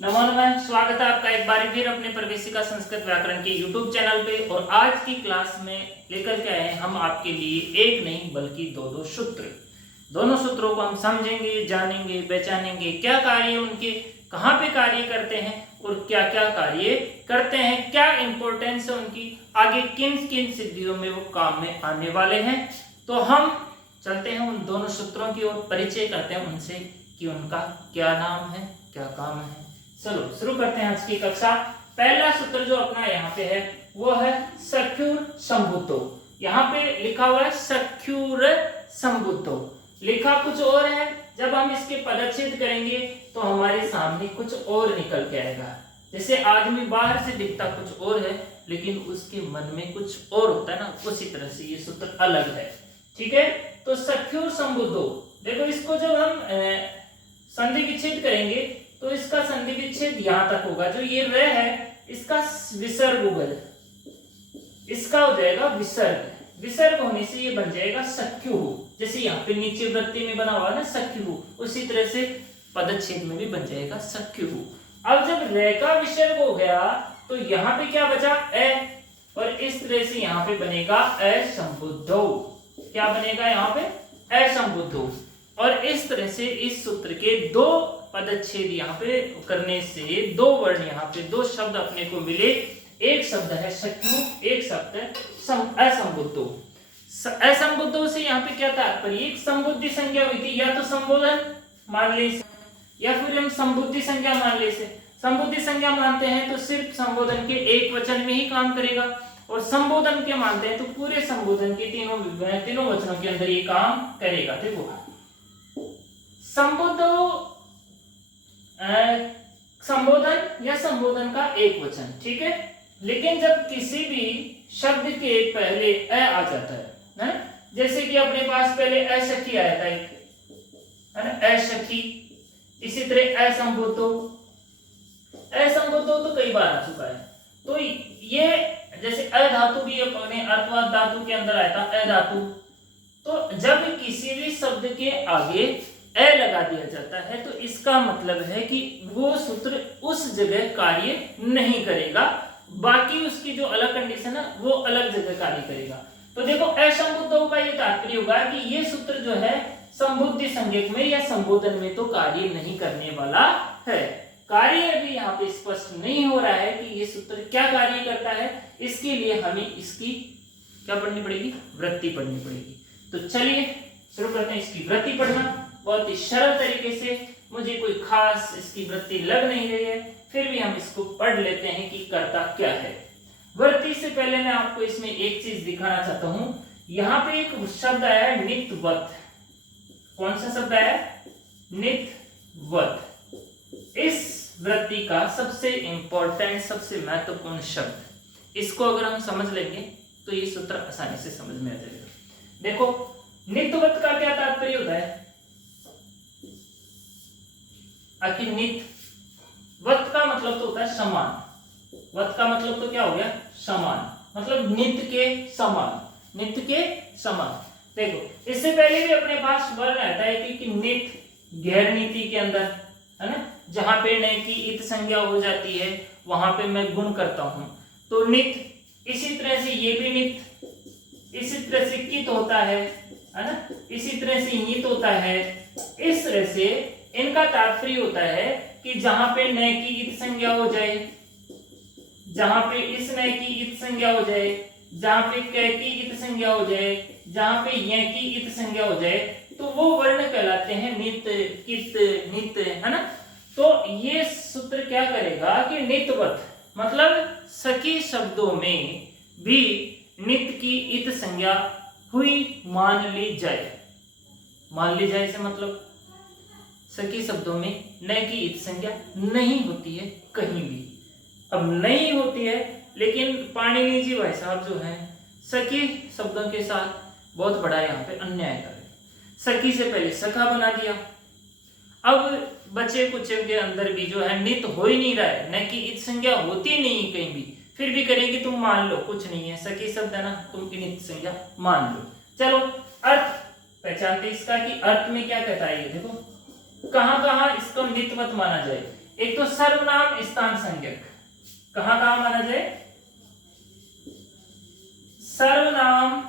नमो नमः। स्वागत है आपका एक बार फिर अपने प्रवेशिका संस्कृत व्याकरण के YouTube चैनल पे। और आज की क्लास में लेकर के आए हम आपके लिए एक नहीं बल्कि दो सूत्र। दोनों सूत्रों को हम समझेंगे, जानेंगे, पहचानेंगे, क्या कार्य उनके, कहाँ पे कार्य करते हैं और क्या क्या कार्य करते हैं, क्या इंपॉर्टेंस है उनकी, आगे किन किन सिद्धियों में वो काम में आने वाले हैं। तो हम चलते हैं उन दोनों सूत्रों की ओर, परिचय करते हैं उनसे कि उनका क्या नाम है, क्या काम है। चलो शुरू करते हैं आज की कक्षा। पहला सूत्र जो अपना यहाँ पे है वो है सख्युर संबुद्धो। यहाँ पे लिखा हुआ है सख्युर संबुद्धो, लिखा कुछ और है। जब हम इसके पदच्छेद करेंगे तो हमारे सामने कुछ और निकल के आएगा। जैसे आदमी बाहर से दिखता कुछ और है लेकिन उसके मन में कुछ और होता है ना, उसी तरह से ये सूत्र अलग है। ठीक है, तो सख्युर संबुद्धो, देखो इसको जब हम संधि विच्छेद करेंगे तो इसका संधि विच्छेद यहां तक होगा। जो ये र है इसका विसर्ग होगा, इसका हो जाएगा विसर्ग। विसर्ग होने से ये बन जाएगा सख्यु। जैसे यहाँ पे नीचे वृत्ति में बना हुआ है ना सख्यु, उसी तरह से पदच्छेद में भी बन जाएगा सख्यु। अब जब र का विसर्ग हो गया तो यहाँ पे क्या बचा, ए, और इस तरह से यहाँ पे बनेगा असंबुद्धो। क्या बनेगा यहाँ पे, असंबुद्धो। और इस तरह से इस सूत्र के दो पदच्छेद यहाँ पे करने से दो वर्ण यहाँ पे, दो शब्द अपने को मिले। एक शब्द है सख्यु, एक शब्द है असंबुद्धो। असंबुद्धो से यहाँ पे क्या तात्पर्य, एक संबुद्धि संज्ञा हुई थी, या तो संबोधन मान ले या फिर हम संबुद्धि संज्ञा मान ले। से संबुद्धि संज्ञा मानते हैं तो सिर्फ संबोधन के एक वचन में ही काम करेगा, और संबोधन के मानते हैं तो पूरे संबोधन के तीनों वचनों के अंदर ये काम करेगा। देखो संबुद्धो संबोधन या संबोधन का एक वचन, ठीक है। लेकिन जब किसी भी शब्द के पहले अ आ जाता है, जैसे कि अपने पास पहले असखी आया था एक, है ना, असखी। इसी तरह असंबुद्धो, असंबुद्धो तो कई बार आ चुका है। तो ये जैसे अधातु भी अपने अर्थवाद धातु के अंदर आया था, अधातु। तो जब किसी भी शब्द के आगे ए लगा दिया जाता है तो इसका मतलब है कि वो सूत्र उस जगह कार्य नहीं करेगा, बाकी उसकी जो अलग कंडीशन है वो अलग जगह कार्य करेगा। तो देखो असंबुद्धो का ये तात्पर्य होगा कि ये सूत्र जो है संबुद्धि संज्ञक में या संबोधन में तो कार्य नहीं करने वाला है। कार्य अभी यहाँ पे स्पष्ट नहीं हो रहा है कि ये सूत्र क्या कार्य करता है। इसके लिए हमें इसकी क्या पढ़नी पड़ेगी, वृत्ति पढ़नी पड़ेगी। तो चलिए शुरू करते हैं इसकी वृत्ति पढ़ना बहुत ही सरल तरीके से। मुझे कोई खास इसकी वृत्ति लग नहीं रही है, फिर भी हम इसको पढ़ लेते हैं कि करता क्या है। वृत्ति से पहले मैं आपको इसमें एक चीज दिखाना चाहता हूं। यहाँ पे एक शब्द आया है नित्यवत। कौन सा शब्द आया, नित्यवत। इस वृत्ति का सबसे इंपॉर्टेंट, सबसे महत्वपूर्ण शब्द, इसको अगर हम समझ लेंगे तो ये सूत्र आसानी से समझ में आ जाएगा। देखो नित्यवत का क्या तात्पर्य होता है, आखिर नित्य वत का मतलब तो होता है समान। वत का मतलब तो क्या हो गया, समान, मतलब नित्य के समान, नित्य के समान। देखो इससे पहले भी अपने पास वर्ण रहता है कि नित्य गैर नीति के अंदर, है ना, जहां पे न की इत संज्ञा हो जाती है वहां पे मैं गुण करता हूं तो नित्य। इसी तरह से ये भी नित्य, इसी तरह से कित होता है ना, इसी तरह से नित होता है। इस तरह से इनका तात्पर्य होता है कि जहां पे न की इत संज्ञा हो जाए, जहां पे इस न की इत संज्ञा हो जाए, जहां पे क की इत संज्ञा हो जाए, जहां पे य की इत संज्ञा हो जाए, तो वो वर्ण कहलाते हैं नित, कित, नित, है ना। तो ये सूत्र क्या करेगा कि नित्यवत मतलब सखी शब्दों में भी नित की इत संज्ञा हुई मान ली जाए। मान ली जाए से मतलब सखी शब्दों में न की इत संज्ञा नहीं होती है कहीं भी। अब नहीं होती है लेकिन पाणिनि जी भाई साहब जो हैं सखी शब्दों के साथ बहुत बड़ा यहाँ पे अन्याय कर रहे। सखी से पहले सखा बना दिया, अब बचे कुछ के अंदर भी जो है नित हो ही नहीं रहा है, न की इत संज्ञा होती नहीं कहीं भी, फिर भी करेंगे तुम मान लो कुछ नहीं है, सखी शब्द है ना, तुम की नित संज्ञा मान लो। चलो अर्थ पहचानते इसका कि अर्थ में क्या कहता है ये देखो, कहां कहां इसको नित्यवत माना जाए। एक तो सर्वनाम स्थान संज्ञक, कहां कहां माना जाए? सर्वनाम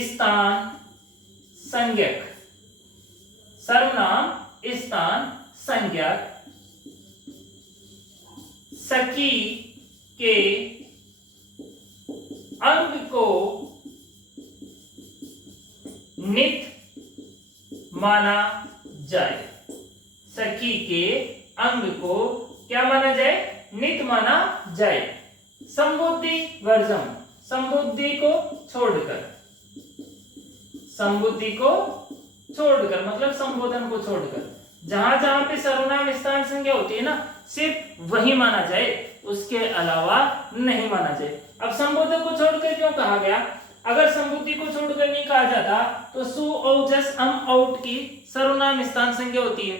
स्थान संज्ञक, सर्वनाम स्थान संज्ञक सखी के अंग को नित माना जाए। सखी के अंग को क्या माना जाए? नित माना जाए। संबुद्धि वर्जम, संबुद्धि को छोड़कर, संबुद्धि को छोड़कर मतलब संबोधन को छोड़कर, जहां जहां पे सर्वनाम स्थान संज्ञा होती है ना, सिर्फ वही माना जाए, उसके अलावा नहीं माना जाए। अब संबोधन को छोड़कर क्यों कहा गया? अगर संबुद्धि को छोड़कर नहीं कहा जाता तो सु औ जस अम औट की सर्वनाम स्थान संज्ञा होती है,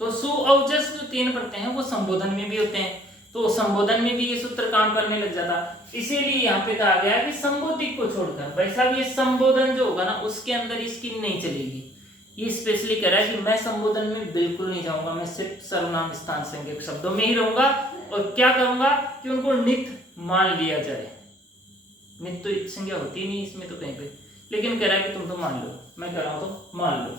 तो सु औ जस जो तीन प्रत्यय हैं वो संबोधन में भी होते हैं, तो संबोधन में भी ये सूत्र काम करने लग जाता। इसीलिए यहाँ पे कहा गया कि संबोधि को छोड़कर, वैसा भी ये संबोधन जो होगा ना उसके अंदर इसकी नहीं चलेगी। ये स्पेशली कह रहा है कि मैं संबोधन में बिल्कुल नहीं जाऊंगा, मैं सिर्फ सर्वनाम स्थान संज्ञक शब्दों में ही रहूंगा और क्या करूंगा कि उनको नित मान लिया जाए। नित तो संज्ञा होती नहीं इसमें तो कहीं पे, लेकिन कह रहा है कि तुम तो मान लो, मैं कह रहा हूं तो मान लो।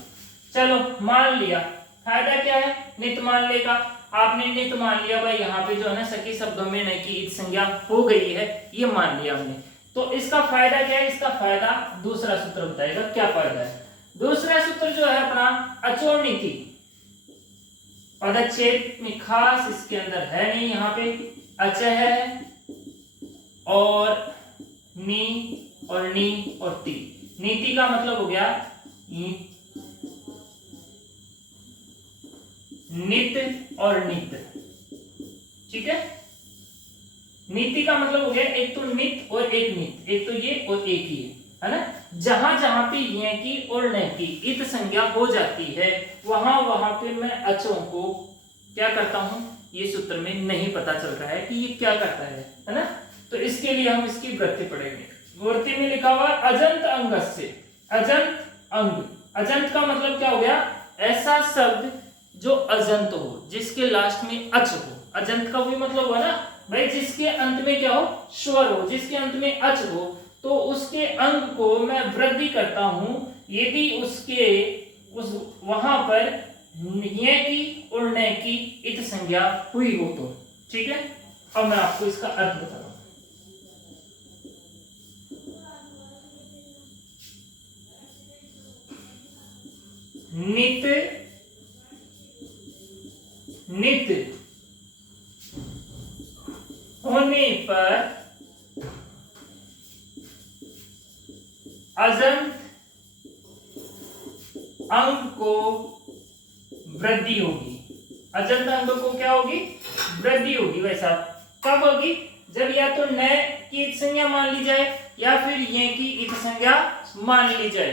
चलो मान लिया, फायदा क्या है नित मानने का? आपने नित मान लिया भाई, यहाँ पे जो है ना सखी शब्दों में न की इत संज्ञा हो गई है, ये मान लिया हमने। तो इसका फायदा क्या है? इसका फायदा दूसरा सूत्र बताएगा क्या फायदा है। दूसरा सूत्र जो है अपना अचोड़ नीति, पदच्छेद में खास इसके अंदर है नहीं, यहाँ पे अच है और नी और नी और ती। नीति का मतलब हो गया नित और नित, ठीक है। नीति का मतलब हो गया एक तो नित और एक नित, एक तो ये और एक ही है ना। जहां जहां पे ये की और न की इत संज्ञा हो जाती है वहां वहां पे मैं अचों को क्या करता हूं, ये सूत्र में नहीं पता चल रहा है कि ये क्या करता है ना। तो इसके लिए हम इसकी वृत्ति पढ़ेंगे। वृत्ति में लिखा हुआ अजंत अंग से, अजंत अंग, अजंत का मतलब क्या हो गया? ऐसा शब्द जो अजंत हो, जिसके लास्ट में अच हो। अजंत का भी मतलब हुआ ना भाई जिसके अंत में क्या हो? स्वर हो, जिसके अंत में अच हो, तो उसके अंग को मैं वृद्धि करता हूं यदि उसके उस वहां पर ये की और न की इत संज्ञा हुई हो तो, ठीक है। अब मैं आपको इसका अर्थ बता रहा हूं। नित नित होने पर अजंत अंग को वृद्धि होगी। अजंत अंग को क्या होगी? वृद्धि होगी। वैसा कब होगी? जब या तो न की इत संज्ञा मान ली जाए या फिर ये की इत संज्ञा मान ली जाए,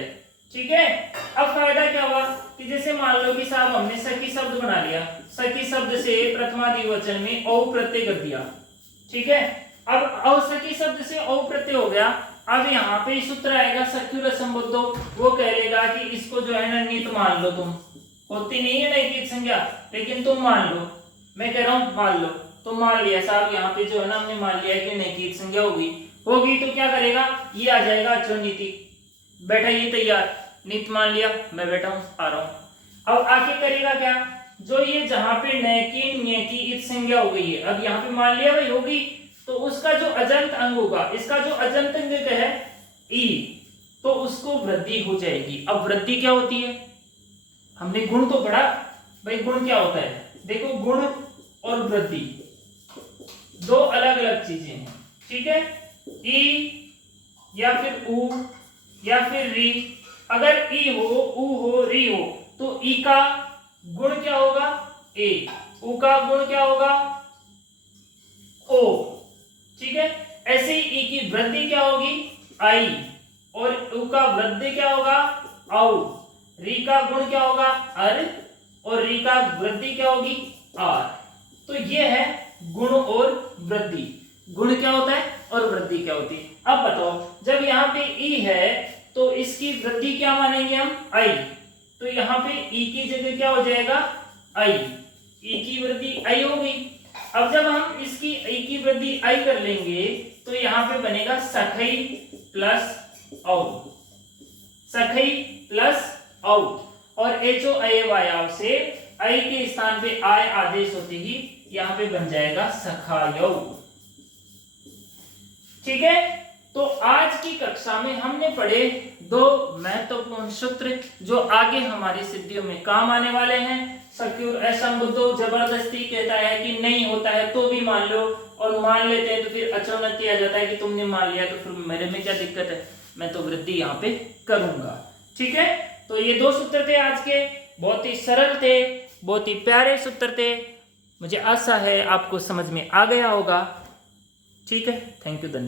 ठीक है। अब फायदा क्या हुआ कि जैसे मान लो कि साहब हमने सखी शब्द बना लिया, सखी शब्द से प्रथमा द्विवचन में औ प्रत्यय कर दिया, ठीक है। अब असखी शब्द से औ प्रत्यय हो गया। अब यहाँ पे सूत्र आएगा सख्युर संबुद्धो, वो कह लेगा कि इसको जो है ना नित मान लो, तुम होती नहीं है ना एक संज्ञा, लेकिन तुम मान लो। मैं कह रहा हूँ मान लो, तो मान लिया साहब, यहाँ पे जो है ना हमने मान लिया कि नहीं की संज्ञा होगी तो क्या करेगा? ये आ जाएगा अचोड़ नीति। बैठा ये तैयार, नित मान लिया, मैं बैठा हूँ आ रहा हूँ। अब आके करेगा क्या? जो ये जहां पे न की इत संज्ञा हो गई है, अब यहाँ पे मान लिया भाई होगी, तो उसका जो अजंत अंग होगा, इसका जो अजंत अंग है ई, तो उसको वृद्धि हो जाएगी। अब वृद्धि क्या होती है? हमने गुण तो पढ़ा भाई, गुण क्या होता है? देखो गुण और वृद्धि दो अलग अलग चीजें हैं, ठीक है। ई या फिर उ या फिर री, अगर ई हो, उ हो, री हो, तो ई का गुण क्या होगा? ए, उ का गुण क्या होगा? ओ, ठीक है। ऐसे ही ई की वृद्धि क्या होगी? आई, और उ का वृद्धि क्या होगा? औ। री का गुण क्या होगा? अर, और री का वृद्धि क्या होगी? आर। तो ये है गुण और वृद्धि। गुण क्या होता है और वृद्धि क्या होती है? अब बताओ, जब यहाँ पे ई है तो इसकी वृद्धि क्या मानेंगे हम? आई। तो यहाँ पे ई की जगह क्या हो जाएगा? आई। ई की वृद्धि आई होगी। अब जब हम इसकी ई की वृद्धि आई कर लेंगे तो यहाँ पे बनेगा सखई प्लस आउट, सखई प्लस आउट, और एचओ अयवायाव से आई के स्थान पे आय आदेश होते ही यहाँ पे बन जाएगा सखायौ। ठीक है, तो आज की कक्षा में हमने पढ़े दो महत्वपूर्ण सूत्र जो आगे हमारी सिद्धियों में काम आने वाले हैं। सक्यूर असंबुद्धो, जबरदस्ती कहता है कि नहीं होता है तो भी मान लो, और मान लेते हैं तो फिर अचोन्नति आ जाता है कि तुमने मान लिया तो फिर मेरे में क्या दिक्कत है, मैं तो वृद्धि यहाँ पे करूंगा। ठीक है, तो ये दो सूत्र थे आज के, बहुत ही सरल थे, बहुत ही प्यारे सूत्र थे। मुझे आशा है आपको समझ में आ गया होगा। ठीक है, थैंक यू, धन्यवाद।